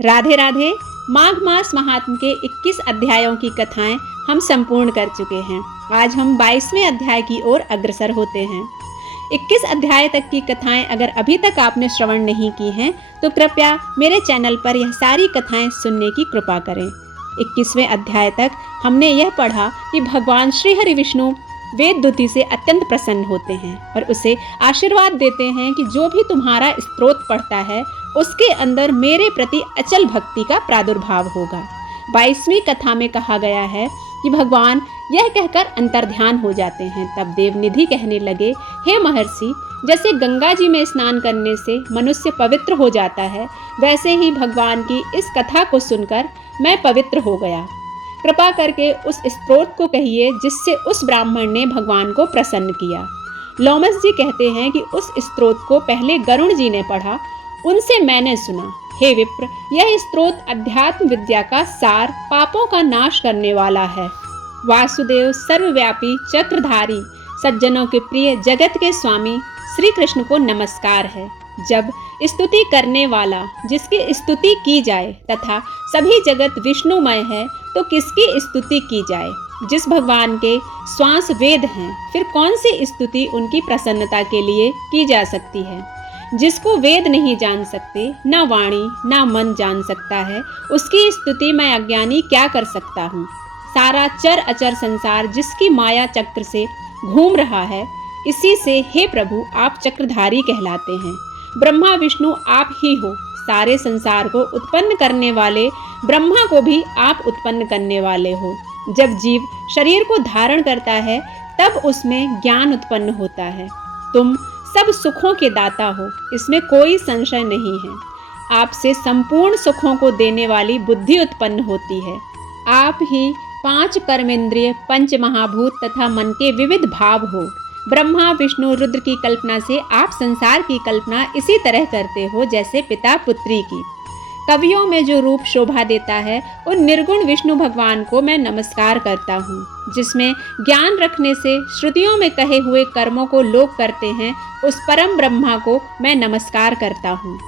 राधे राधे। माघ मास महात्म के 21 अध्यायों की कथाएं हम संपूर्ण कर चुके हैं। आज हम 22वें अध्याय की ओर अग्रसर होते हैं। 21 अध्याय तक की कथाएं अगर अभी तक आपने श्रवण नहीं की हैं तो कृपया मेरे चैनल पर यह सारी कथाएं सुनने की कृपा करें। 21वें अध्याय तक हमने यह पढ़ा कि भगवान श्री हरि विष्णु वेददूती से अत्यंत प्रसन्न होते हैं और उसे आशीर्वाद देते हैं कि जो भी तुम्हारा स्तोत्र पढ़ता है उसके अंदर मेरे प्रति अचल भक्ति का प्रादुर्भाव होगा। 22वीं कथा में कहा गया है कि भगवान यह कहकर अंतर्ध्यान हो जाते हैं। तब देवनिधि कहने लगे, हे महर्षि, जैसे गंगा जी में स्नान करने से मनुष्य पवित्र हो जाता है, वैसे ही भगवान की इस कथा को सुनकर मैं पवित्र हो गया। कृपा करके उस स्तोत्र को कहिए जिससे उस ब्राह्मण ने भगवान को प्रसन्न किया। लोमस जी कहते हैं कि उस स्तोत्र को पहले गरुण जी ने पढ़ा, उनसे मैंने सुना। हे विप्र, यह स्तोत्र अध्यात्म विद्या का सार, पापों का नाश करने वाला है। वासुदेव सर्वव्यापी चक्रधारी सज्जनों के प्रिय जगत के स्वामी श्री कृष्ण को नमस्कार है। जब स्तुति करने वाला जिसकी स्तुति की जाए तथा सभी जगत विष्णुमय है तो किसकी स्तुति की जाए। जिस भगवान के श्वास वेद हैं, फिर कौन सी स्तुति उनकी प्रसन्नता के लिए की जा सकती है। जिसको वेद नहीं जान सकते, ना वाणी ना मन जान सकता है, उसकी स्तुति मैं अज्ञानी क्या कर सकता हूँ। सारा चर अचर संसार जिसकी माया चक्र से घूम रहा है, इसी से हे प्रभु आप चक्रधारी कहलाते हैं। ब्रह्मा विष्णु आप ही हो। सारे संसार को उत्पन्न करने वाले ब्रह्मा को भी आप उत्पन्न करने वाले हो। जब जीव शरीर को धारण करता है तब उसमें ज्ञान उत्पन्न होता है। तुम सब सुखों के दाता हो, इसमें कोई संशय नहीं है। आपसे संपूर्ण सुखों को देने वाली बुद्धि उत्पन्न होती है। आप ही 5 कर्मेंद्रिय, पंच महाभूत तथा मन के विविध भाव हो। ब्रह्मा विष्णु रुद्र की कल्पना से आप संसार की कल्पना इसी तरह करते हो जैसे पिता पुत्री की। कवियों में जो रूप शोभा देता है उन निर्गुण विष्णु भगवान को मैं नमस्कार करता हूँ। जिसमें ज्ञान रखने से श्रुतियों में कहे हुए कर्मों को लोग करते हैं, उस परम ब्रह्मा को मैं नमस्कार करता हूँ।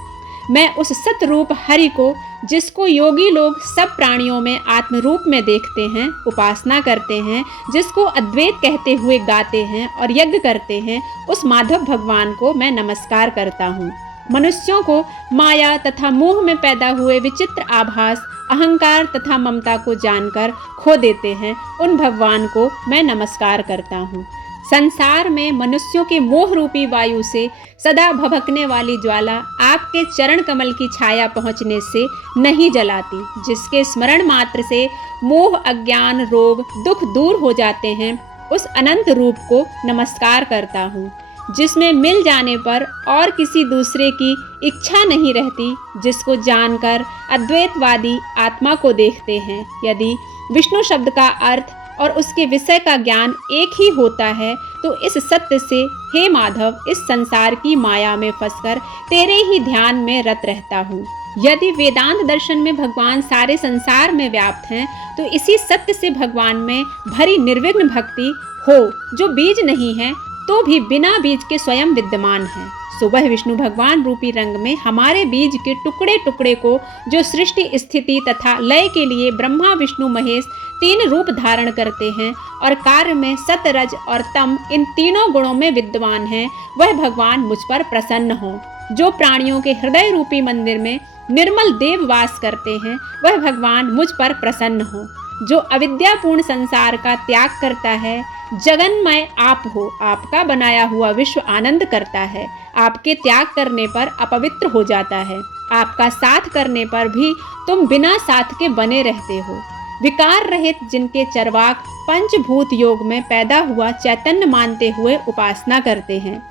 मैं उस सतरूप हरि को, जिसको योगी लोग सब प्राणियों में आत्म रूप में देखते हैं, उपासना करते हैं, जिसको अद्वैत कहते हुए गाते हैं और यज्ञ करते हैं, उस माधव भगवान को मैं नमस्कार करता हूँ। मनुष्यों को माया तथा मोह में पैदा हुए विचित्र आभास, अहंकार तथा ममता को जानकर खो देते हैं, उन भगवान को मैं नमस्कार करता हूँ। संसार में मनुष्यों के मोह रूपी वायु से सदा भभकने वाली ज्वाला आपके चरण कमल की छाया पहुँचने से नहीं जलाती। जिसके स्मरण मात्र से मोह, अज्ञान, रोग, दुख दूर हो जाते हैं, उस अनंत रूप को नमस्कार करता हूँ। जिसमें मिल जाने पर और किसी दूसरे की इच्छा नहीं रहती, जिसको जानकर अद्वैतवादी आत्मा को देखते हैं। यदि विष्णु शब्द का अर्थ और उसके विषय का ज्ञान एक ही होता है तो इस सत्य से हे माधव, इस संसार की माया में फंसकर तेरे ही ध्यान में रत रहता हूँ। यदि वेदांत दर्शन में भगवान सारे संसार में व्याप्त हैं तो इसी सत्य से भगवान में भरी निर्विघ्न भक्ति हो, जो बीज नहीं है तो भी बिना बीज के स्वयं विद्यमान है। सो वह विष्णु भगवान रूपी रंग में हमारे बीज के टुकड़े टुकड़े को, जो सृष्टि स्थिति तथा लय के लिए ब्रह्मा विष्णु महेश 3 रूप धारण करते हैं और कार्य में सत, रज और तम इन तीनों गुणों में विद्यमान है, वह भगवान मुझ पर प्रसन्न हो। जो प्राणियों के हृदय रूपी मंदिर में निर्मल देव वास करते हैं, वह भगवान मुझ पर प्रसन्न हो। जो अविद्यापूर्ण संसार का त्याग करता है, जगन्मय आप हो, आपका बनाया हुआ विश्व आनंद करता है। आपके त्याग करने पर अपवित्र हो जाता है। आपका साथ करने पर भी तुम बिना साथ के बने रहते हो। विकार रहित जिनके चरवाक पंचभूत योग में पैदा हुआ चैतन्य मानते हुए उपासना करते हैं।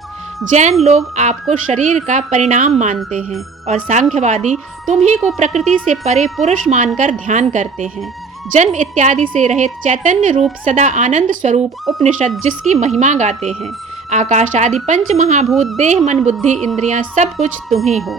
जैन लोग आपको शरीर का परिणाम मानते हैं और सांख्यवादी तुम्ही को प्रकृति से परे पुरुष मानकर ध्यान करते हैं। जन्म इत्यादि से रहित चैतन्य रूप सदा आनंद स्वरूप उपनिषद जिसकी महिमा गाते हैं। आकाश आदि पंच महाभूत, देह मन बुद्धि इंद्रियां, सब कुछ तुम ही हो।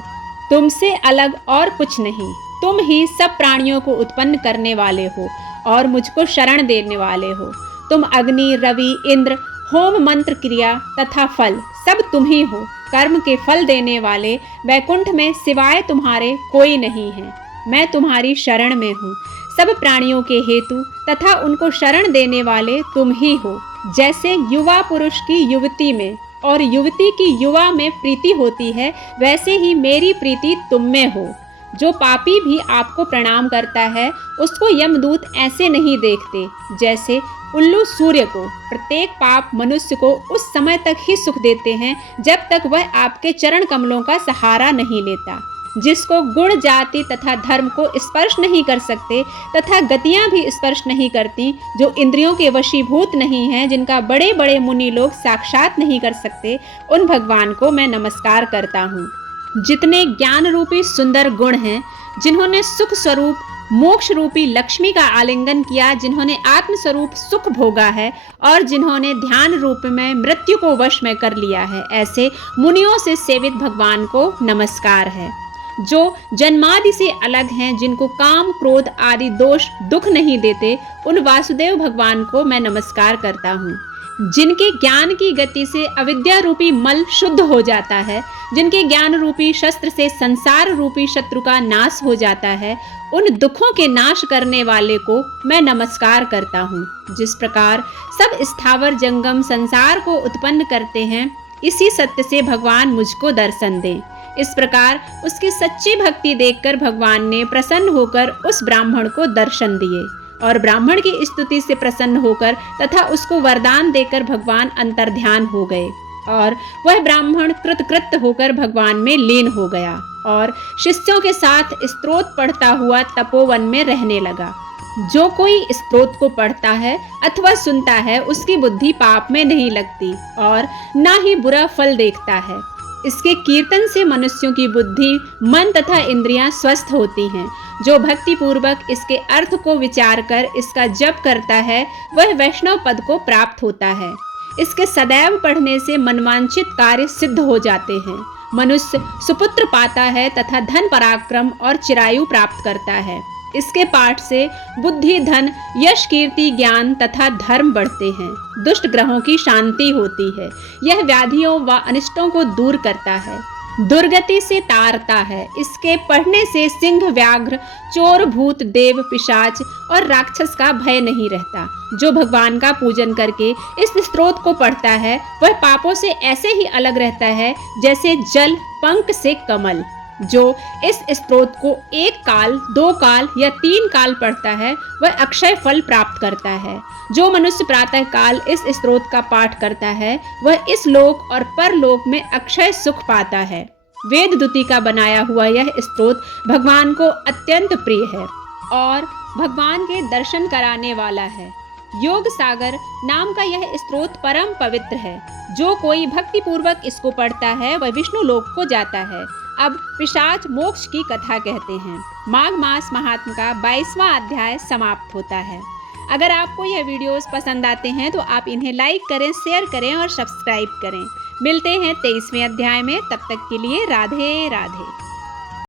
तुमसे अलग और कुछ नहीं। तुम ही सब प्राणियों को उत्पन्न करने वाले हो और मुझको शरण देने वाले हो। तुम अग्नि, रवि, इंद्र, होम, मंत्र, क्रिया तथा फल सब तुम ही हो। कर्म के फल देने वाले वैकुंठ में सिवाय तुम्हारे कोई नहीं है। मैं तुम्हारी शरण में हूँ। सब प्राणियों के हेतु तथा उनको शरण देने वाले तुम ही हो। जैसे युवा पुरुष की युवती में और युवती की युवा में प्रीति होती है, वैसे ही मेरी प्रीति तुम में हो। जो पापी भी आपको प्रणाम करता है, उसको यमदूत ऐसे नहीं देखते जैसे उल्लू सूर्य को। प्रत्येक पाप मनुष्य को उस समय तक ही सुख देते हैं जब तक वह आपके चरण कमलों का सहारा नहीं लेता। जिसको गुण जाति तथा धर्म को स्पर्श नहीं कर सकते तथा गतियां भी स्पर्श नहीं करती, जो इंद्रियों के वशीभूत नहीं हैं, जिनका बड़े बड़े मुनि लोग साक्षात नहीं कर सकते, उन भगवान को मैं नमस्कार करता हूँ। जितने ज्ञान रूपी सुंदर गुण हैं, जिन्होंने सुख स्वरूप मोक्ष रूपी लक्ष्मी का आलिंगन किया, जिन्होंने आत्म स्वरूप सुख भोगा है और जिन्होंने ध्यान रूप में मृत्यु को वश में कर लिया है, ऐसे मुनियों से सेवित भगवान को नमस्कार है। जो जन्मादि से अलग हैं, जिनको काम क्रोध आदि दोष दुख नहीं देते, उन वासुदेव भगवान को मैं नमस्कार करता हूँ। जिनके ज्ञान की गति से अविद्या रूपी मल शुद्ध हो जाता है, जिनके ज्ञान रूपी शस्त्र से संसार रूपी शत्रु का नाश हो जाता है, उन दुखों के नाश करने वाले को मैं नमस्कार करता हूँ। जिस प्रकार सब स्थावर जंगम संसार को उत्पन्न करते हैं, इसी सत्य से भगवान मुझको दर्शन दें। इस प्रकार उसकी सच्ची भक्ति देखकर भगवान ने प्रसन्न होकर उस ब्राह्मण को दर्शन दिए और ब्राह्मण की स्तुति से प्रसन्न होकर तथा उसको वरदान देकर भगवान अंतर्ध्यान हो गए और वह ब्राह्मण कृतकृत्य होकर भगवान में लीन हो गया और शिष्यों के साथ स्तोत्र पढ़ता हुआ तपोवन में रहने लगा। जो कोई स्तोत्र को पढ़ता है अथवा सुनता है, उसकी बुद्धि पाप में नहीं लगती और ना ही बुरा फल देखता है। इसके कीर्तन से मनुष्यों की बुद्धि, मन तथा इंद्रियां स्वस्थ होती हैं। जो भक्ति पूर्वक इसके अर्थ को विचार कर इसका जप करता है, वह वैष्णव पद को प्राप्त होता है। इसके सदैव पढ़ने से मनवांछित कार्य सिद्ध हो जाते हैं। मनुष्य सुपुत्र पाता है तथा धन पराक्रम और चिरायु प्राप्त करता है। इसके पाठ से बुद्धि, धन, यश, कीर्ति, ज्ञान तथा धर्म बढ़ते हैं। दुष्ट ग्रहों की शांति होती है। यह व्याधियों व अनिष्टों को दूर करता है, दुर्गति से तारता है। इसके पढ़ने से सिंह, व्याघ्र, चोर, भूत, देव, पिशाच और राक्षस का भय नहीं रहता। जो भगवान का पूजन करके इस स्तोत्र को पढ़ता है, वह पापों से ऐसे ही अलग रहता है जैसे जल पंख से कमल। जो इस स्तोत्र को 1 काल, 2 काल या 3 काल पढ़ता है, वह अक्षय फल प्राप्त करता है। जो मनुष्य प्रातः काल इस स्तोत्र का पाठ करता है, वह इस लोक और परलोक में अक्षय सुख पाता है। वेद दूती का बनाया हुआ यह स्तोत्र भगवान को अत्यंत प्रिय है और भगवान के दर्शन कराने वाला है। योग सागर नाम का यह स्तोत्र परम पवित्र है। जो कोई भक्ति पूर्वक इसको पढ़ता है, वह विष्णु लोक को जाता है। अब पिशाच मोक्ष की कथा कहते हैं। माघ मास महात्म का 22वां अध्याय समाप्त होता है। अगर आपको यह वीडियोस पसंद आते हैं तो आप इन्हें लाइक करें, शेयर करें और सब्सक्राइब करें। मिलते हैं 23वें अध्याय में। तब तक के लिए राधे राधे।